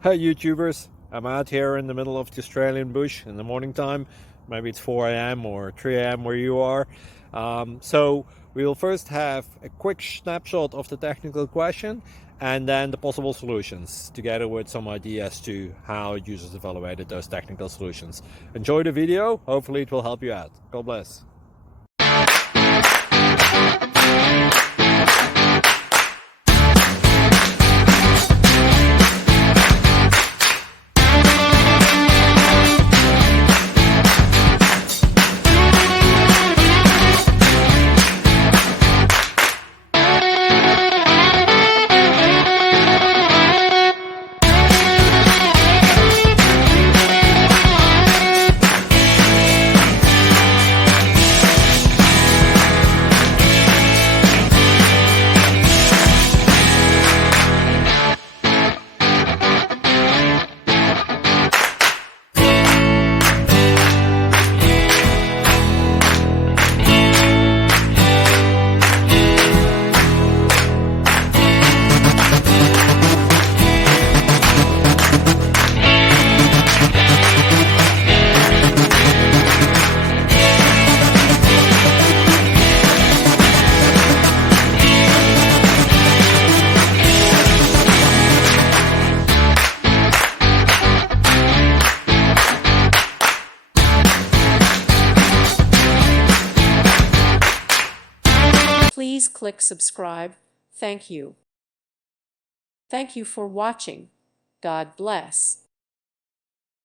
Hi YouTubers, I'm out here in the middle of the Australian bush in the morning time. Maybe it's 4 a.m. or 3 a.m. where you are. So we'll first have a quick snapshot of the technical question and then the possible solutions, together with some ideas to how users evaluated those technical solutions. Enjoy the video, hopefully it will help you out. God bless. Please click subscribe. Thank you. Thank you for watching. God bless.